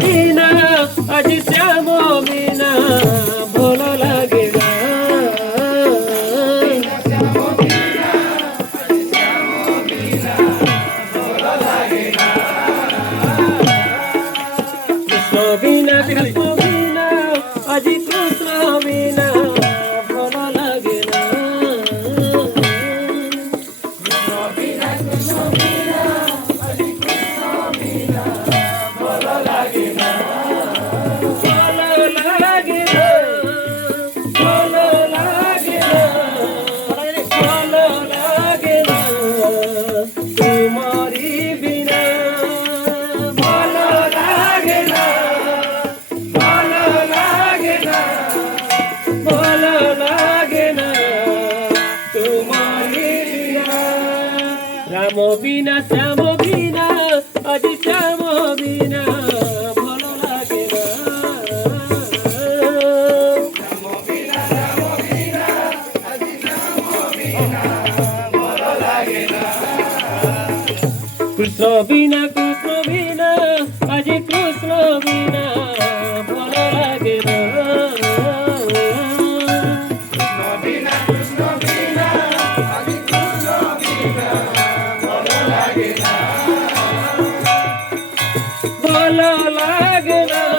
বিনা আজ শ্যাম বিনা ভালো লাগে না। কৃষ্ণ বিনা কৃষ্ণ বিনা আজ কৃষ্ণ বিনা ভালো লাগে না। রাম বিনা শ্যাম বিনা আজ শ্যাম বিনা ভালো লাগে না। কৃষ্ণ বিনা কৃষ্ণ বিনা আজ কৃষ্ণ বিনা ভালো লাগে না। ভালো লাগে না।